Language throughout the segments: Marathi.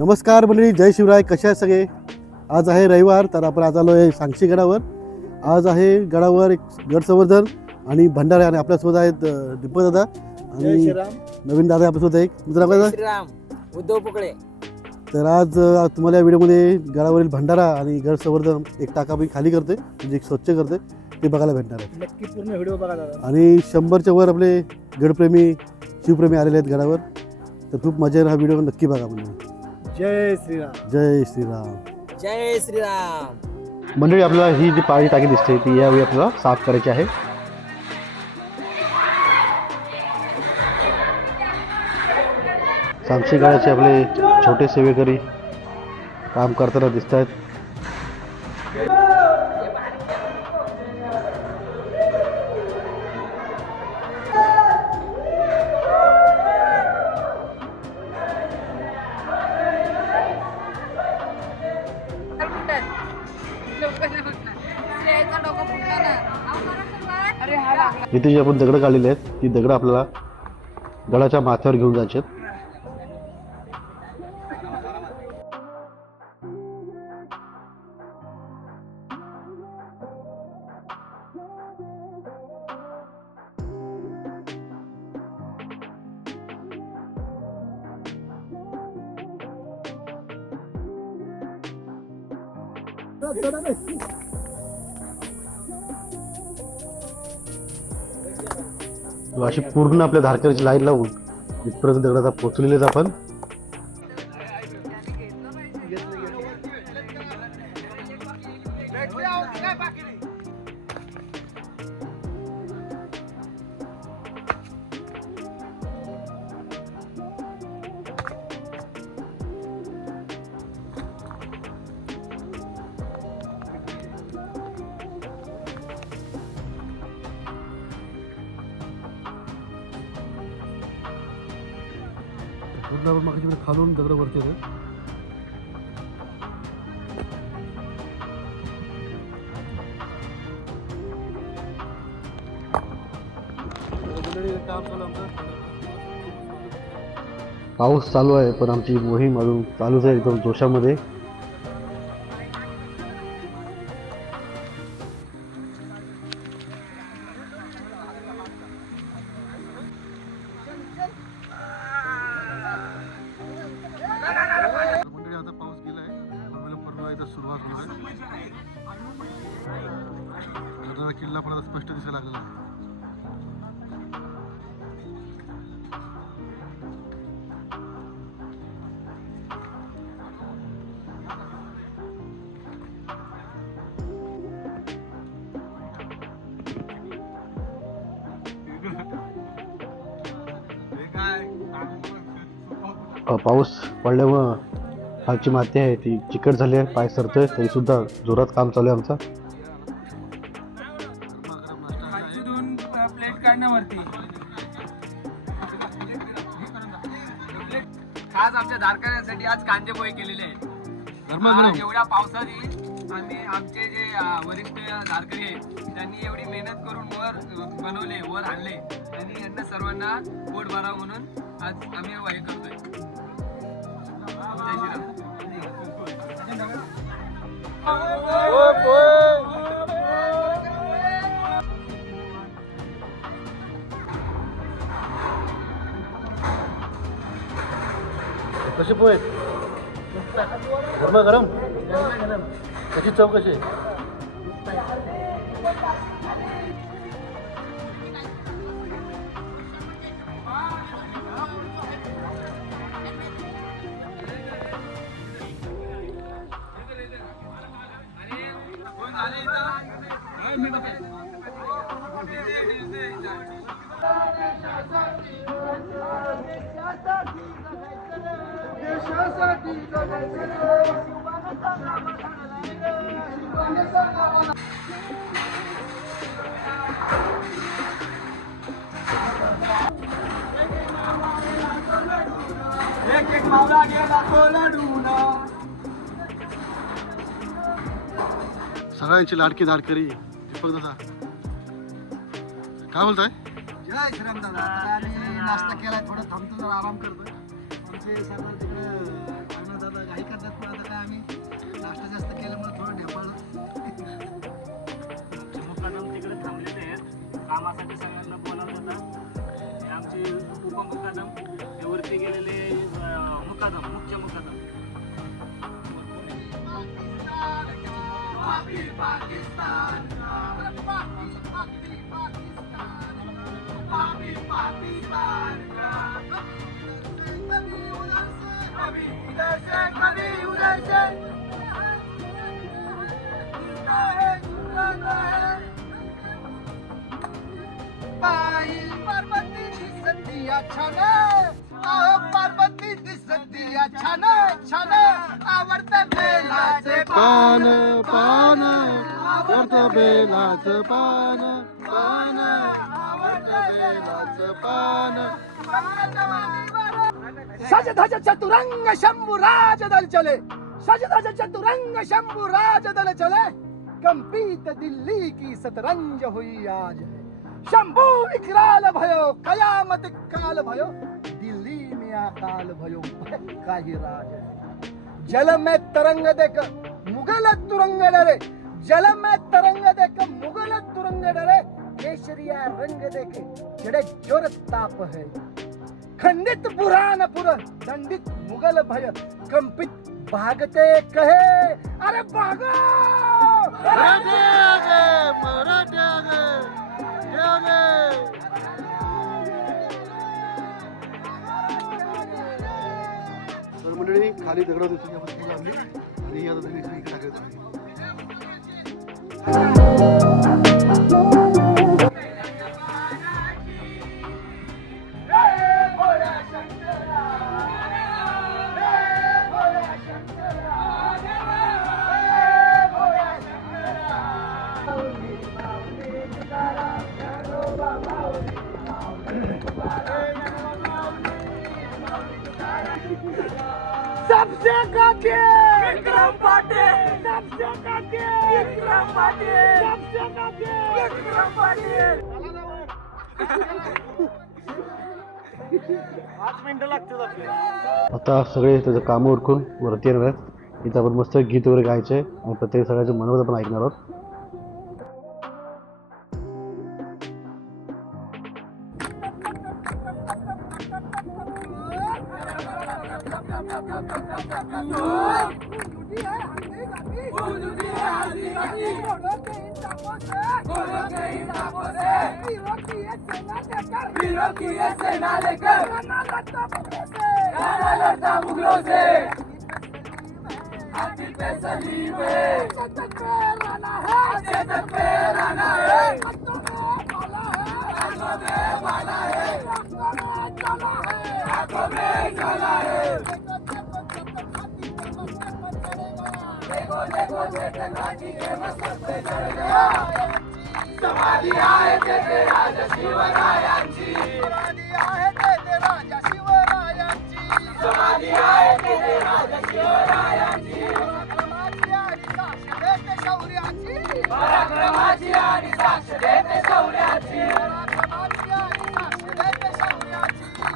नमस्कार मंडळी जय शिवराय कशा आहेत सगळे? आज आहे रविवार तर आपण आज आलो आहे सांगशी गडावर. आज आहे गडावर एक गड संवर्धन आणि भंडारा आणि आपल्यासोबत आहेत दीपक दादा आणि नवीन दादा आपल्यासोबत आहे. मित्र दादा? श्रीराम उद्धव पुकळे तर आज अ, तुम्हाला या व्हिडिओमध्ये गडावरील भंडारा आणि गड संवर्धन एक टाका मी खाली करते म्हणजे एक स्वच्छ करते ते बघायला भेटणार आहे. नक्की पूर्ण व्हिडिओ बघा दादा. आणि शंभरच्या वर आपले गडप्रेमी शिवप्रेमी आलेले आहेत गडावर. तर खूप मजा येईल हा व्हिडिओ नक्की बघा म्हणजे जय श्रीराम. जय श्रीराम. जय श्रीराम. मंडळी आपल्याला ही जी पाणी टाकी दिसते ती यावेळी आपल्याला साफ करायची आहे. साक्षी गाळ्याचे आपले छोटे सेवेकरी काम करताना दिसत आहेत इथे जी आपण दगडं काढलेली आहेत. ती दगडं आपल्याला गडाच्या माथ्यावर घेऊन जायचे आहेत. अशी पूर्ण आपल्या धारकऱ्याची लाईन लावून इथपर्यंत दगडाचा पोचलेलेच आपण. पूर्ण आपण मागच्या खालून दगड वरती येते पाऊस चालू आहे पण आमची मोहीम अजून चालूच आहे एकदम जोशामध्ये. गडाचा किल्ला पण आता स्पष्ट दिसायला लागला आहे. पाऊस पडल्यामुळं खालची माती आहे ती चिकट झाली आहे पाय सरतोय तरी सुद्धा जोरात काम चालू आहे आमचं. काढण्यावरती खास आमच्या धारकऱ्यांसाठी आज कांदे पोहे केलेले आहेत. एवढ्या पावसाने आम्ही आमचे जे वरिष्ठ धारकरी आहेत त्यांनी एवढी मेहनत करून वर बनवले वर आणले. आणि यांना सर्वांना पोट भरावं म्हणून आज आम्ही हे करतोय. जय श्रीराम. कसे पोहे गरम गरम कशी चव कशी? कोण आले एक एक मावळा गेला तो लढून. सगळ्यांची लाडकी धाडकरी. दीपक दादा. काय बोलताय? जय श्रीराम दादा. आता आम्ही नाश्ता केलाय थोडं थांबतो जरा आराम करतो. आमचे सरदार तिकडे अण्णा दादा घाई करतात पण आता काय आम्ही नाश्ता जास्त केल्यामुळे थोडं ढेपाळलं मुक्कादम तिकडे थांबलेले आहेत कामासाठी सगळ्यांना बोलावलं होतं हे आमचे उपमुक्कादम हे वरती गेलेले अं, मुक्कादम मुख्य मुक्कादम बाई पार्वती दिसती छान अहो पार्वती दिसती छान छान आवडतं बेलाचे पान पान करत बेलाचं पान पान आवडतं बेलाचं पान सज धज चतुरंग शंभु राज दल चले। सज धज चतुरंग शंभु राज दल चले। कंपित दिल्ली की सतरंज हुई आज शंभु विकराल भयो, कयामत काल भयो। दिल्ली में अकाल भयो राज है। जल में तरंग देख, मुगल तुरंग डरे। जल में तरंग देख, मुगल तुरंग डरे। केसरिया रंग देखे, जड़े ज़ोर ताप है। खंडित पुराण पुर दंडित मुगल भय कंपित भागते कहे। अरे भागो! मराठे आगे मराठे आगे आगे तर मंडळी खाली दगड दिसून लावली आणि दगडी सगळी इकडे टाकायचं सबसे काके! विक्रम पाटिल! सबसे काके! विक्रम पाटिल! सबसे काके! विक्रम पाटिल! आता सगळे त्याचं कामं उरकून वरती येणार आहेत. इथं आपण मस्त गीत वगैरे गायचे आणि प्रत्येक सगळ्याचं मनोगत पण ऐकणार आहोत. Mugroze, Happy Pesalibe, Happy Pesalibe, Happy Pesalibe, समाधी आहे तेथे राजा शिवरायांची समाधी आहे तेथे राजा शिवरायांची समाधी आहे तेथे राजा शिवरायांची पराक्रमाची आणि साक्ष देते शौर्याची पराक्रमाची आणि साक्ष देते शौर्याची पराक्रमाची आणि साक्ष देते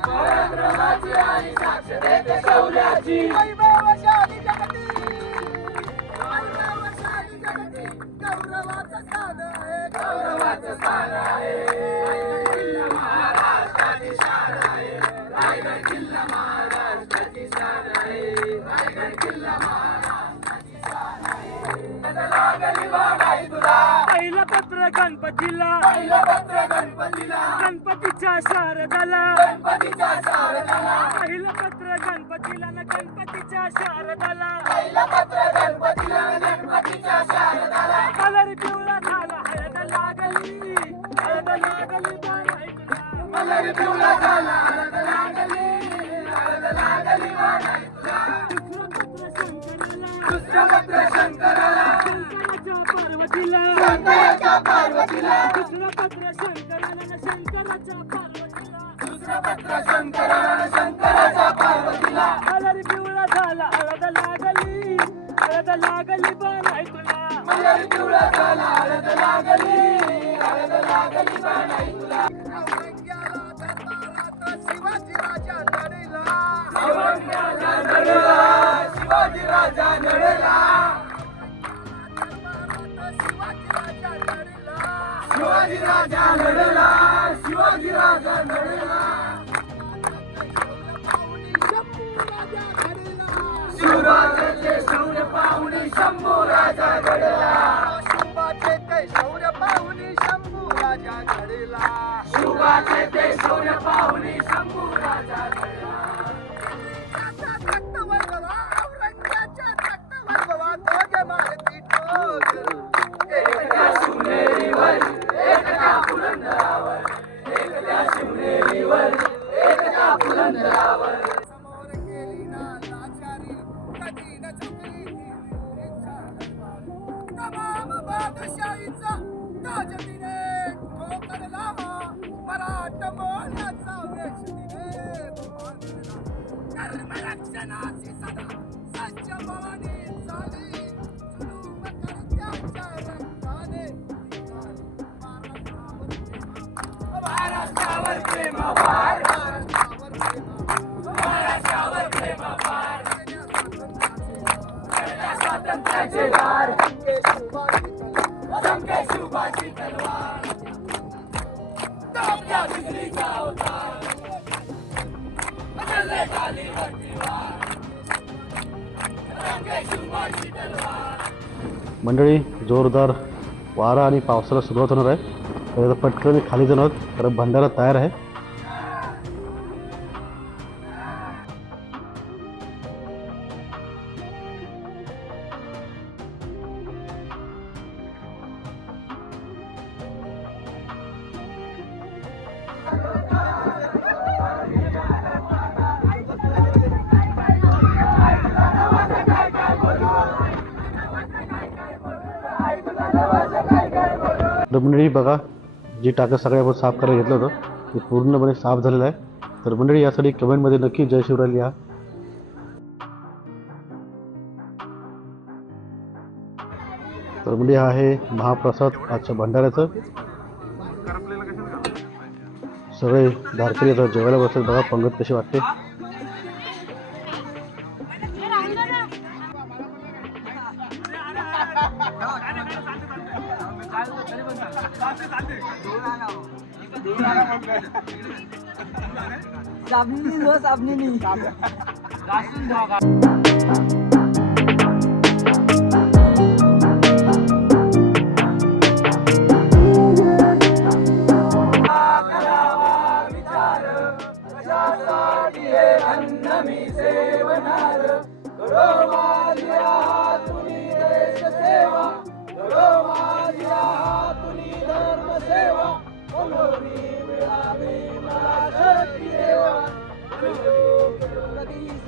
पराक्रमाची आणि साक्ष देते शौर्याची शौर्याची पहिलं पत्र गणपतीला. पहिलं पत्र गणपतीला गणपतीच्या शारदाला. गणपतीच्या शारदाला पहिलं पत्र गणपतीला न गणपतीच्या शारदाला. पहिलं पत्र गणपतीला गणपतीच्या शारदाला. कलर पिवळा लागली हळद लागली बाळाई शंकराला शंकराच्या पार्वतीला. दुसरं पत्र शंकराला शंकराच्या पार्वतीला कलर पिवळा झाला हळद लागली हळद लागली पण ऐकू मलर पिवळा झाला हळद लागली हळद लागली बाणाई तुला शिवाजी राजा नडेला शिवाजी राजा नडेला शिवाजी राजा नडला शिवाजी राजा लढला शिवाजी राजा लढला शिवराजाचे पाहुणे शंभू राजा घडला शिवाचे ते शौर्य पाहुनी शंभू राजा घडला शिवाचे ते शौर्य पाहुणे शंभू राजा धर्मरक्षणाची सदा सज्ज भवानी झाली महाराष्ट्रावर महाराष्ट्रावर स्वातंत्र्याचे तलवार आपल्या बिजलीचा मंडळी जोरदार वारा आणि पावसाला सुरुवात होणार आहे. तर पटकन खाली जाणार कारण भंडारा तयार आहे. तर मंडळी बघा जी टाकं सगळ्या आपण साफ करायला घेतलं होतं ते पूर्णपणे साफ झालेलं आहे. तर मंडळी यासाठी कमेंटमध्ये नक्की जय शिवराय लिहा. तर म्हणजे हा आहे महाप्रसाद आजच्या भंडाऱ्याचं. सगळे धारकरी आता जेवायला बसतात बघा पंगत कशी वाटते. আপনি বস আপনি নি রাসুন ঢাকা सेवा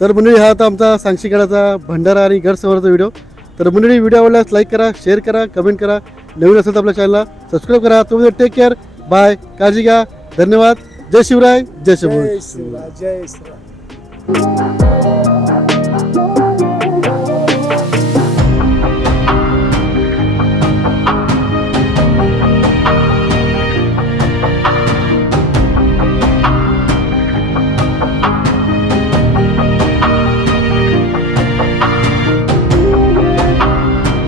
तर मंडळी हा आता आमचा सांगशीगडाचा भंडारा आणि गडसवरचा व्हिडिओ. तर मंडळी व्हिडिओ आवडल्यास लाईक करा शेअर करा कमेंट करा. नवीन असेल तर आपल्या चॅनलला सबस्क्राईब करा. तुम्ही टेक केअर बाय काळजी घ्या. धन्यवाद. जय शिवराय. जय जय शिवराय. जय शिवराय.